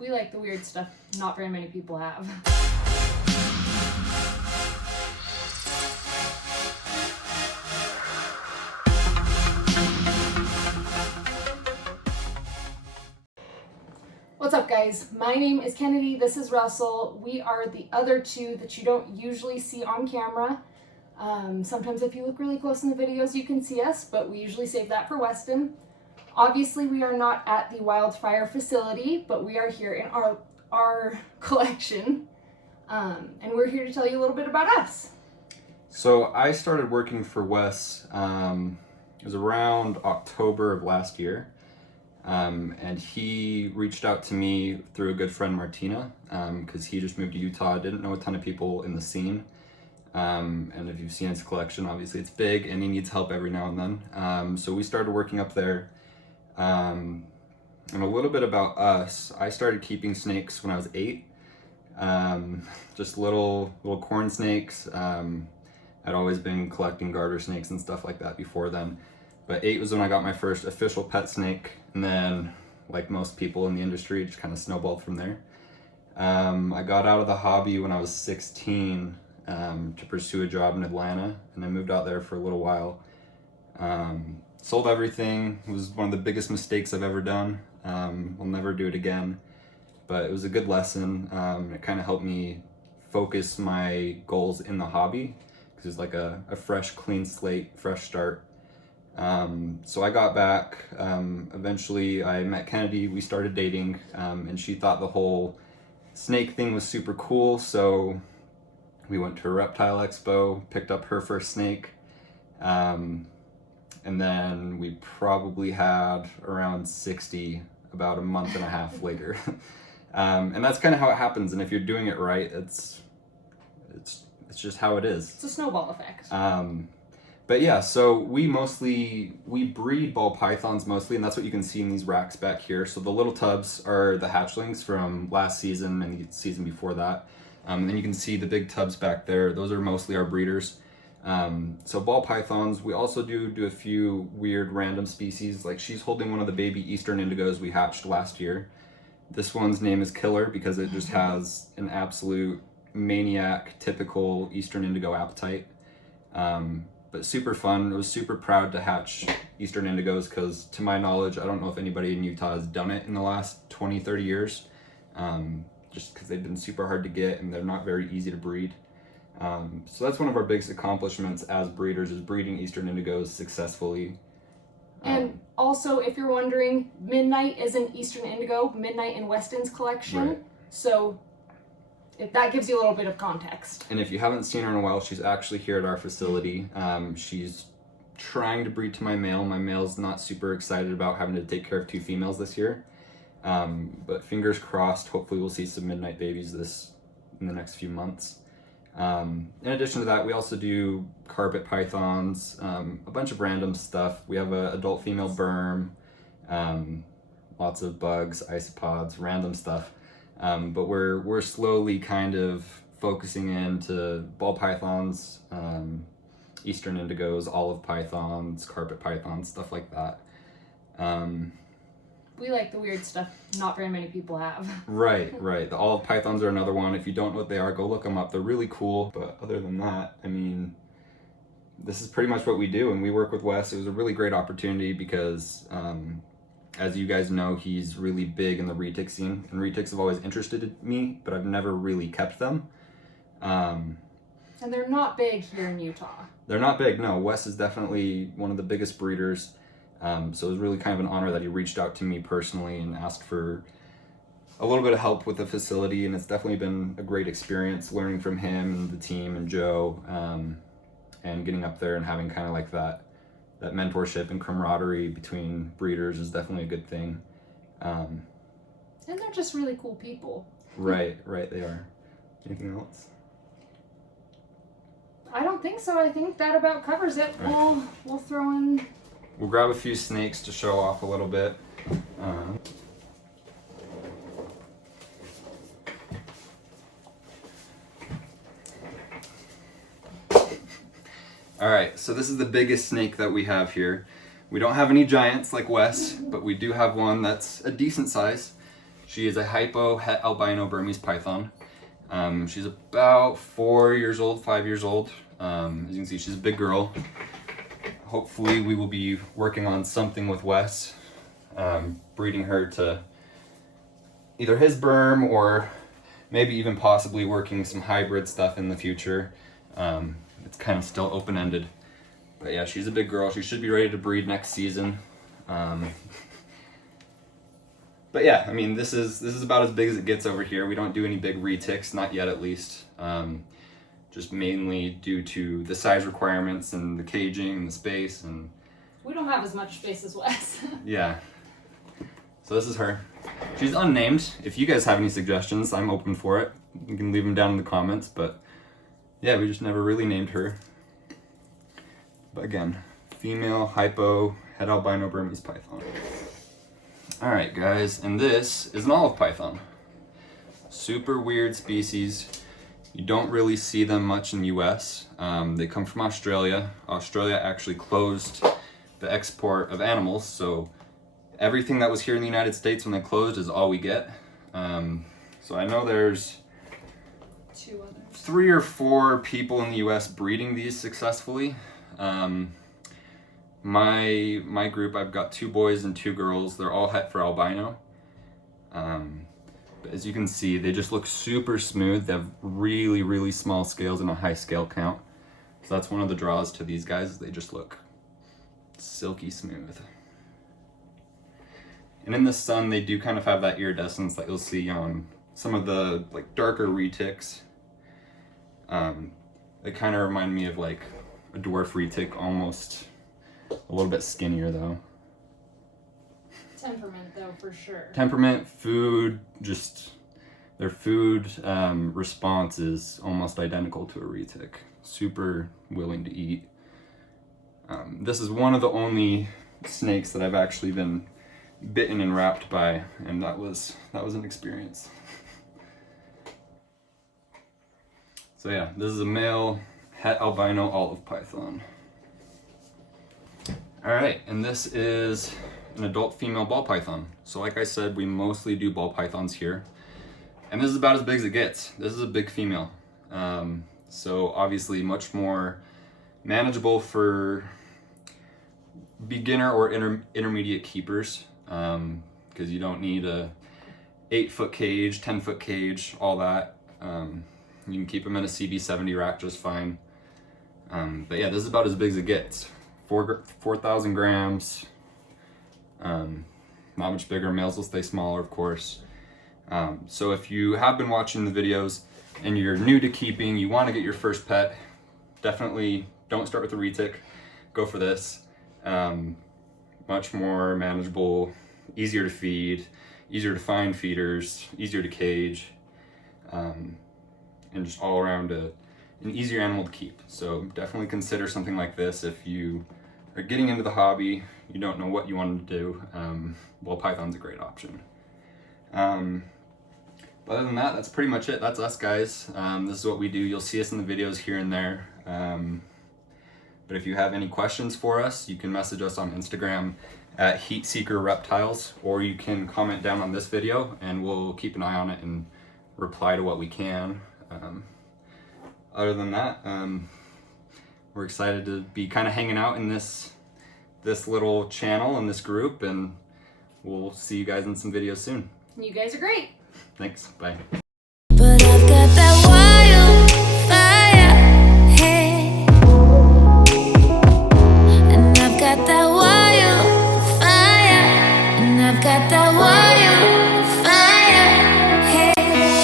We like the weird stuff not very many people have. What's up, guys? My name is Kennedy, this is Russell. We are the other two that you don't usually see on camera. Sometimes if you look really close in the videos you can see us, but we usually save that for Weston. Obviously we are not at the WIldfire facility, but we are here in our collection. And we're here to tell you a little bit about us. So I started working for Wes, it was around October of last year. And he reached out to me through a good friend, Martina, because he just moved to Utah, didn't know a ton of people in the scene. And if you've seen his collection, obviously it's big and he needs help every now and then. So we started working up there. And a little bit about us, I started keeping snakes when I was 8. Just little corn snakes. I'd always been collecting garter snakes and stuff like that before then. But 8 was when I got my first official pet snake, and then, like most people in the industry, it just kind of snowballed from there. I got out of the hobby when I was 16 to pursue a job in Atlanta, and I moved out there for a little while. Sold everything. It was one of the biggest mistakes I've ever done. I'll never do it again, but it was a good lesson. It kind of helped me focus my goals in the hobby, because it's like a fresh, clean slate, fresh start. So I got back, eventually I met Kennedy, we started dating, and she thought the whole snake thing was super cool, so we went to a reptile expo, picked up her first snake, and then we probably had around 60 about a month and a half later. And that's kind of how it happens, and if you're doing it right, it's just how it is. It's a snowball effect. But yeah, so we breed ball pythons mostly, and that's what you can see in these racks back here. So the little tubs are the hatchlings from last season and the season before that. And then you can see the big tubs back there. Those are mostly our breeders. So ball pythons, we also do a few weird random species. Like she's holding one of the baby eastern indigos we hatched last year. This one's name is Killer because it just has an absolute maniac, typical eastern indigo appetite. But super fun. I was super proud to hatch eastern indigos because, to my knowledge, I don't know if anybody in Utah has done it in the last 20, 30 years, just because they've been super hard to get and they're not very easy to breed. So that's one of our biggest accomplishments as breeders, is breeding eastern indigos successfully. And also, if you're wondering, Midnight is an eastern indigo, Midnight in Weston's collection. Right. So if that gives you a little bit of context. And if you haven't seen her in a while, she's actually here at our facility. She's trying to breed to my male. My male's not super excited about having to take care of 2 females this year. But fingers crossed, hopefully we'll see some Midnight babies in the next few months. In addition to that, we also do carpet pythons, a bunch of random stuff. We have an adult female berm, lots of bugs, isopods, random stuff. But we're slowly kind of focusing into ball pythons, eastern indigos, olive pythons, carpet pythons, stuff like that. We like the weird stuff not very many people have. Right. The olive pythons are another one. If you don't know what they are, go look them up. They're really cool. But other than that, I mean, this is pretty much what we do. And we work with Wes. It was a really great opportunity because, as you guys know, he's really big in the retic scene, and retics have always interested me, but I've never really kept them. And they're not big here in Utah. They're not big, no. Wes is definitely one of the biggest breeders, so it was really kind of an honor that he reached out to me personally and asked for a little bit of help with the facility, and it's definitely been a great experience learning from him and the team and Joe, and getting up there and having kind of like that mentorship and camaraderie between breeders is definitely a good thing. And they're just really cool people. Right, they are. Anything else? I don't think so. I think that about covers it. Right. We'll throw in... We'll grab a few snakes to show off a little bit. All right, so this is the biggest snake that we have here. We don't have any giants like Wes, but we do have one that's a decent size. She is a hypo het albino Burmese python. She's about 4 years old, 5 years old. As you can see, she's a big girl. Hopefully we will be working on something with Wes, breeding her to either his Burm or maybe even possibly working some hybrid stuff in the future. It's kind of still open-ended. But yeah, she's a big girl. She should be ready to breed next season. But yeah, I mean, this is about as big as it gets over here. We don't do any big retics, not yet at least. Just mainly due to the size requirements and the caging and the space. And we don't have as much space as Wes. Yeah. So this is her. She's unnamed. If you guys have any suggestions, I'm open for it. You can leave them down in the comments, but yeah, we just never really named her. But again, female hypo het albino Burmese python. All right, guys, and this is an olive python. Super weird species. You don't really see them much in the US. They come from Australia. Australia actually closed the export of animals, so everything that was here in the United States when they closed is all we get. So I know there's 3 or 4 people in the US breeding these successfully. My group, I've got 2 boys and 2 girls. They're all het for albino. But as you can see, they just look super smooth. They have really, really small scales and a high scale count. So that's one of the draws to these guys. They just look silky smooth. And in the sun, they do kind of have that iridescence that you'll see on some of the like darker retics. They kind of remind me of like a dwarf retic, almost a little bit skinnier though. Temperament though, for sure. Temperament, food, just their food response is almost identical to a retic. Super willing to eat. This is one of the only snakes that I've actually been bitten and wrapped by, and that was an experience. So yeah, this is a male het albino olive python. All right, and this is an adult female ball python. So like I said, we mostly do ball pythons here, and this is about as big as it gets. This is a big female, so obviously much more manageable for beginner or intermediate keepers, because you don't need a 8-foot cage, 10-foot cage, all that. You can keep them in a CB70 rack just fine. But yeah, this is about as big as it gets. 4,000 grams. Not much bigger. Males will stay smaller, of course. So if you have been watching the videos and you're new to keeping, you want to get your first pet, definitely don't start with a retic. Go for this. Much more manageable, easier to feed, easier to find feeders, easier to cage, and just all around an easier animal to keep. So definitely consider something like this if you are getting into the hobby, you don't know what you want to do. Ball python's a great option. But other than that, that's pretty much it. That's us, guys. This is what we do. You'll see us in the videos here and there. But if you have any questions for us, you can message us on Instagram at Heatseeker Reptiles, or you can comment down on this video and we'll keep an eye on it and reply to what we can. Other than that, we're excited to be kind of hanging out in this little channel and this group, and we'll see you guys in some videos soon. You guys are great. Thanks. Bye.